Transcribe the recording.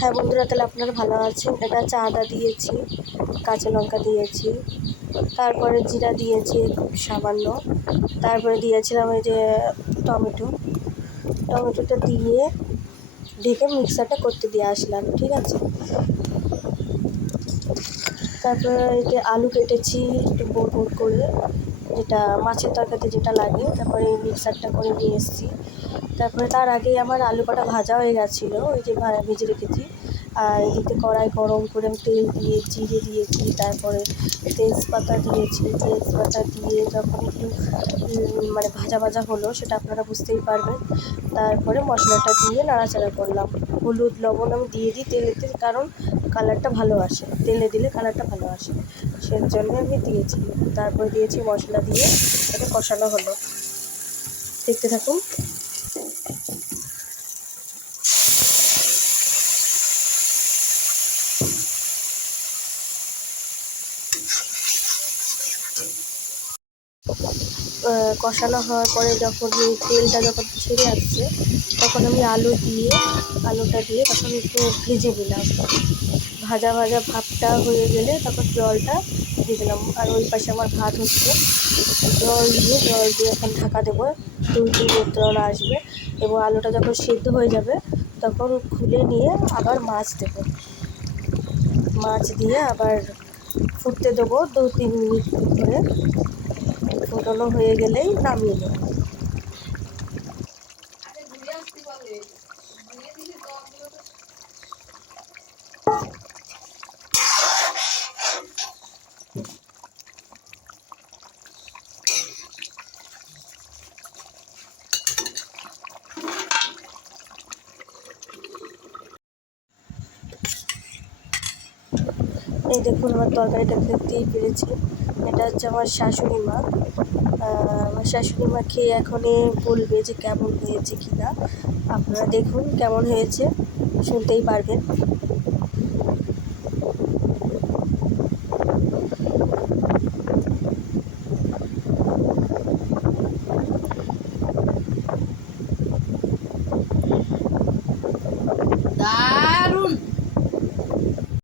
হ্যাঁ বন্ধুরা, তাহলে আপনারা ভালো আছেন। এটা হচ্ছে আদা দিয়েছি, কাঁচা লঙ্কা দিয়েছি, তারপরে জিরা দিয়েছি খুব সামান্য, তারপরে দিয়েছিলাম এই যে টমেটোটা দিয়ে ঢেকে মিক্সারটা করতে দিয়ে আসলাম। ঠিক আছে, তারপরে এই যে আলু কেটেছি একটু বোট করে, যেটা মাছের তরকারিতে যেটা লাগে, তারপরে মিক্সারটা করে নিয়ে এসেছি। তারপরে তার আগেই আমার আলু কটা ভাজা হয়ে গেছিলো, ওই যে ভেজে রেখেছি। আর এদিকে কড়াই গরম করে আমি তেল দিয়ে জিরে দিয়েছি, তারপরে তেজপাতা দিয়ে যখন একটু মানে ভাজা ভাজা হলো, সেটা আপনারা বুঝতেই পারবেন। তারপরে মশলাটা দিয়ে নাড়াচাড়া করলাম। হলুদ লবণ আমি দিয়ে দিই তেলেতে, কারণ কালারটা ভালো আসে, তেলে দিলে কালারটা ভালো আসে, সেই জন্য আমি দিয়েছি। তারপরে দিয়েছি মশলা দিয়ে এটা কষানো হলো। দেখতে থাকুন। কষানো হওয়ার পরে যখন তেলটা যখন ছেড়ে আসছে, তখন আমি আলুটা দিয়ে তখন একটু ভেজে নিলাম। ভাজা ভাবটা হয়ে গেলে তখন জলটা দিয়ে দিলাম। আর ওই পাশে আমার ভাত হচ্ছে, জল দিয়ে এখন ঢাকা দেবো, 2-3 মিনিট আসবে। এবং আলুটা যখন সিদ্ধ হয়ে যাবে তখন খুলে নিয়ে আবার মাছ দিয়ে আবার ফুটতে দেবো 2-3 মিনিট ধরে। ফোটানো হয়ে গেলেই নামিয়ে নেব। এই দেখুন, আমার তরকারিটা দেখতেই পেরেছি। এটা হচ্ছে আমার শাশুড়ি মা। আমার শাশুড়ি মা খেয়ে এখনই বলবে যে কেমন হয়েছে কি না। আপনারা দেখুন কেমন হয়েছে, শুনতেই পারবেন।